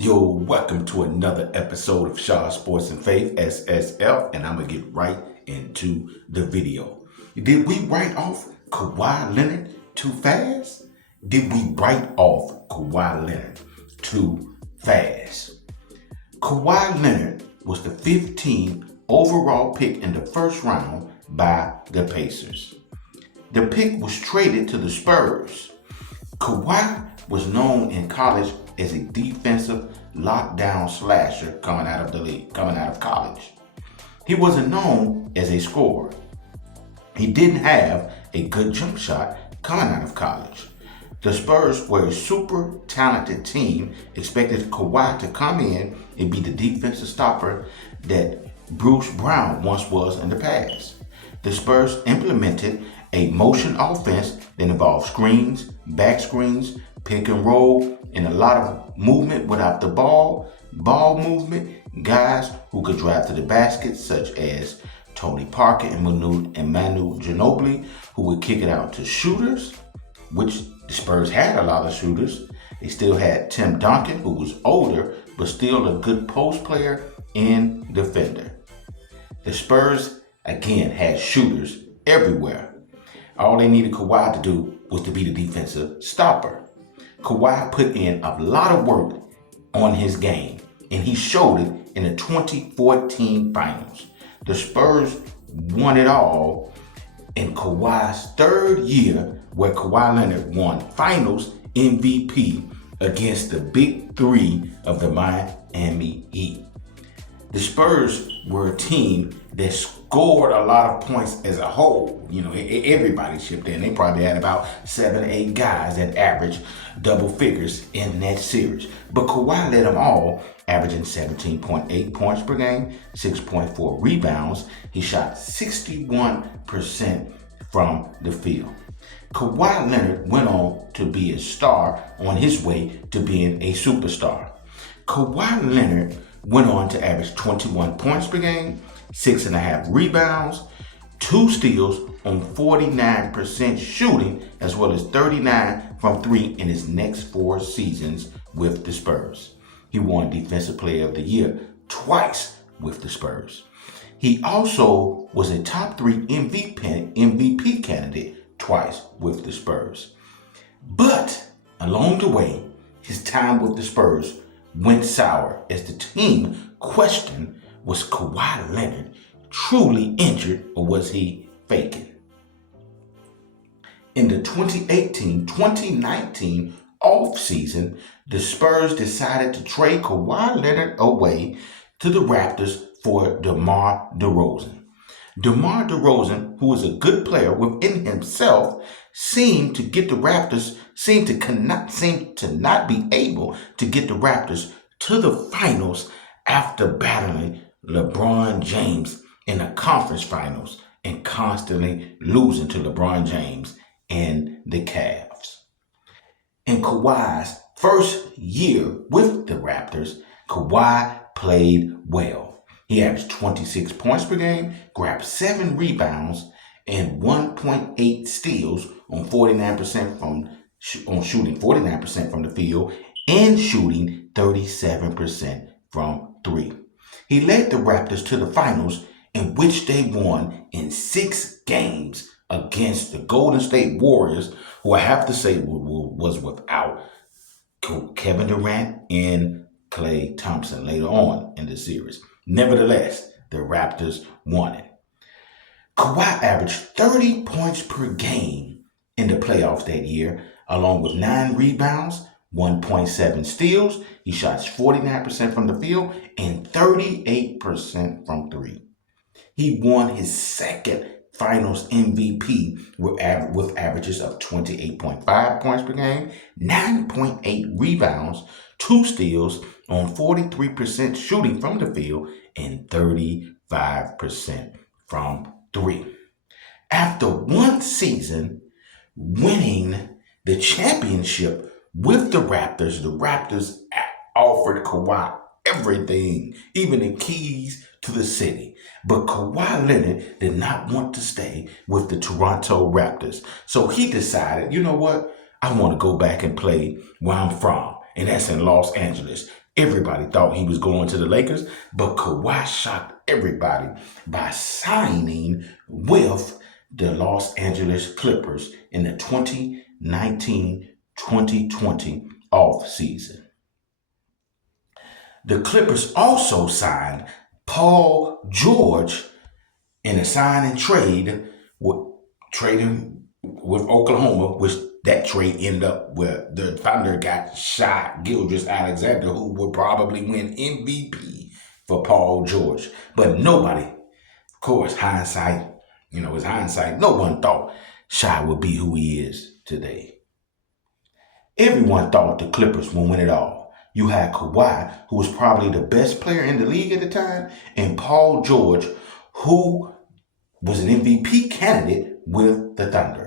Yo, welcome to another episode of Shaw Sports and Faith SSF, and I'm gonna get right into the video. Did we write off Kawhi Leonard too fast? Did we write off Kawhi Leonard too fast? Kawhi Leonard was the 15th overall pick in the first round by the Pacers. The pick was traded to the Spurs. Kawhi was known in college as a defensive lockdown slasher coming out of college. He wasn't known as a scorer. He didn't have a good jump shot coming out of college. The Spurs were a super talented team, expected Kawhi to come in and be the defensive stopper that Bruce Brown once was in the past. The Spurs implemented a motion offense that involved screens, back screens, pick and roll, and a lot of movement without the ball movement, guys who could drive to the basket, such as Tony Parker and Manu Ginobili, who would kick it out to shooters, which the Spurs had a lot of shooters. They still had Tim Duncan, who was older, but still a good post player and defender. The Spurs, again, had shooters everywhere. All they needed Kawhi to do was to be the defensive stopper. Kawhi put in a lot of work on his game, and he showed it in the 2014 finals. The Spurs won it all in Kawhi's third year, where Kawhi Leonard won finals MVP against the big three of the Miami Heat. The Spurs were a team that scored a lot of points as a whole. You know, everybody chipped in. They probably had about 7 or 8 guys that averaged double figures in that series. But Kawhi led them all, averaging 17.8 points per game, 6.4 rebounds. He shot 61% from the field. Kawhi Leonard went on to be a star on his way to being a superstar. Kawhi Leonard went on to average 21 points per game, 6.5 rebounds, 2 steals on 49% shooting, as well as 39 from 3 in his next 4 seasons with the Spurs. He won Defensive Player of the Year twice with the Spurs. He also was a top 3 MVP candidate twice with the Spurs. But along the way, his time with the Spurs went sour as the team questioned, was Kawhi Leonard truly injured or was he faking? In the 2018-2019 offseason, the Spurs decided to trade Kawhi Leonard away to the Raptors for DeMar DeRozan. DeMar DeRozan, who is a good player within himself, seemed to not be able to get the Raptors to the finals after battling LeBron James in the conference finals and constantly losing to LeBron James and the Cavs. In Kawhi's first year with the Raptors, Kawhi played well. He averaged 26 points per game, grabbed 7 rebounds, and 1.8 steals on 49% shooting 49% from the field and shooting 37% from 3. He led the Raptors to the finals, in which they won in 6 games against the Golden State Warriors, who I have to say was without Kevin Durant and Klay Thompson later on in the series. Nevertheless, the Raptors won it. Kawhi averaged 30 points per game in the playoffs that year, along with 9 rebounds, 1.7 steals. He shot 49% from the field and 38% from 3. He won his second Finals MVP with averages of 28.5 points per game, 9.8 rebounds, 2 steals on 43% shooting from the field, and 35% from 3. After one season winning the championship with the Raptors offered Kawhi everything, even the keys to the city. But Kawhi Leonard did not want to stay with the Toronto Raptors. So he decided, you know what? I want to go back and play where I'm from, and that's in Los Angeles. Everybody thought he was going to the Lakers, but Kawhi shocked everybody by signing with the Los Angeles Clippers in the 2019-2020 offseason. The Clippers also signed Paul George in a sign and trade with trading with Oklahoma, which that trade ended up where the Thunder got Shai Gilgeous-Alexander, who would probably win MVP for Paul George. But nobody, of course, hindsight, it's hindsight. No one thought Shai would be who he is today. Everyone thought the Clippers would win it all. You had Kawhi, who was probably the best player in the league at the time, and Paul George, who was an MVP candidate with the Thunder.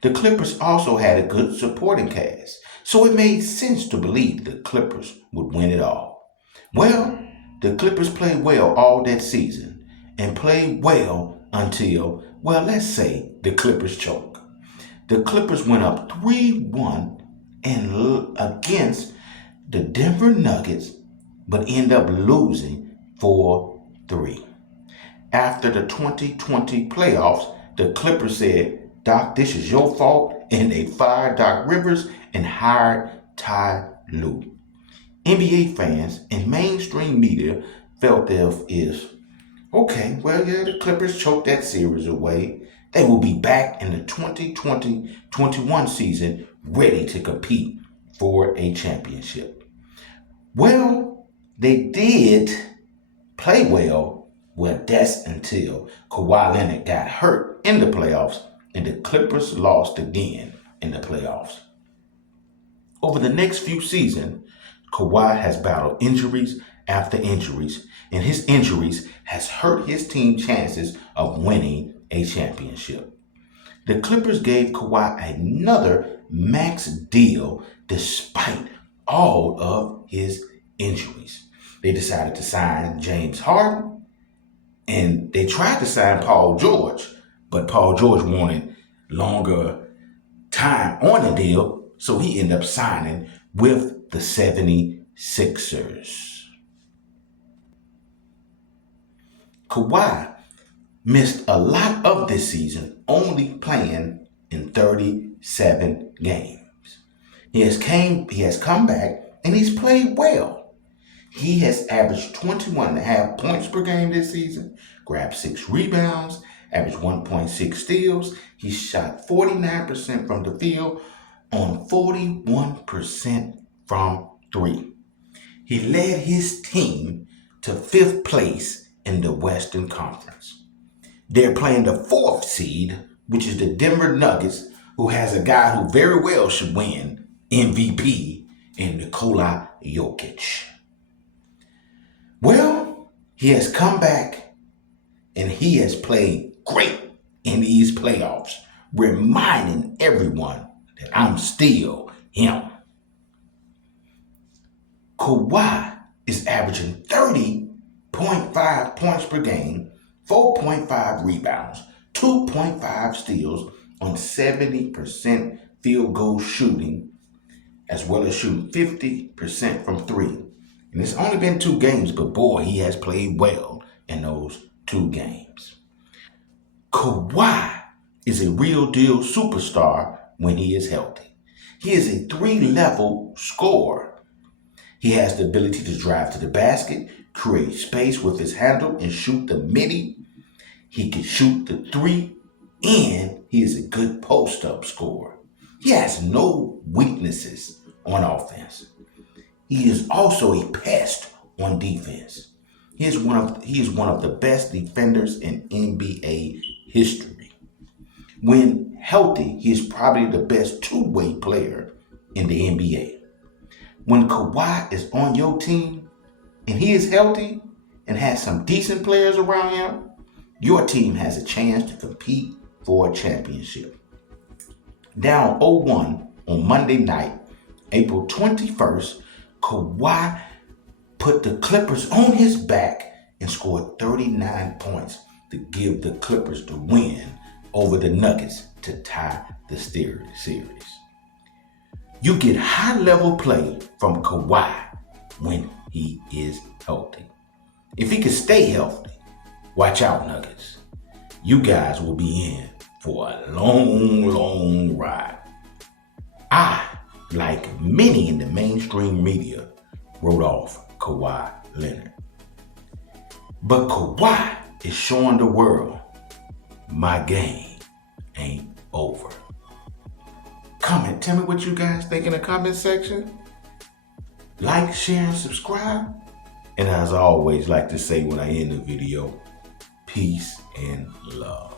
The Clippers also had a good supporting cast, so it made sense to believe the Clippers would win it all. Well, the Clippers played well all that season and played well until, let's say the Clippers choke. The Clippers went up 3-1 and against the Denver Nuggets, but end up losing 4-3. After the 2020 playoffs, the Clippers said, "Doc, this is your fault," and they fired Doc Rivers and hired Ty Lue. NBA fans and mainstream media felt the Clippers choked that series away. They will be back in the 2020-21 season ready to compete for a championship. Well, they did play well. That's until Kawhi Leonard got hurt in the playoffs and the Clippers lost again in the playoffs. Over the next few seasons, Kawhi has battled injuries after injuries, and his injuries has hurt his team's chances of winning a championship. The Clippers gave Kawhi another max deal despite all of his injuries. They decided to sign James Harden, and they tried to sign Paul George, but Paul George wanted longer time on the deal, so he ended up signing with the 76ers. Kawhi missed a lot of this season, only playing in 37 games. He has come back and he's played well. He has averaged 21.5 points per game this season, grabbed 6 rebounds, averaged 1.6 steals. He shot 49% from the field on 41% from 3. He led his team to 5th place in the Western Conference. They're playing the 4th seed, which is the Denver Nuggets, who has a guy who very well should win MVP in Nikola Jokic. Well, he has come back and he has played great in these playoffs, reminding everyone that I'm still him. Kawhi is averaging 30.5 points per game, 4.5 rebounds, 2.5 steals on 70% field goal shooting, as well as shooting 50% from 3. And it's only been 2 games, but boy, he has played well in those 2 games. Kawhi is a real deal superstar when he is healthy. He is a 3-level scorer. He has the ability to drive to the basket, create space with his handle, and shoot the midi. He can shoot the 3, and he is a good post-up scorer. He has no weaknesses on offense. He is also a pest on defense. He is one of the best defenders in NBA history. When healthy, he is probably the best 2-way player in the NBA. When Kawhi is on your team and he is healthy and has some decent players around him, your team has a chance to compete for a championship. Down 0-1 on Monday night, April 21st, Kawhi put the Clippers on his back and scored 39 points to give the Clippers the win over the Nuggets to tie the series. You get high-level play from Kawhi when he is healthy. If he can stay healthy, watch out, Nuggets. You guys will be in for a long, long ride. I, like many in the mainstream media, wrote off Kawhi Leonard. But Kawhi is showing the world my game ain't over. Tell me what you guys think in the comment section. Like, share, and subscribe. And as I always like to say when I end the video, peace and love.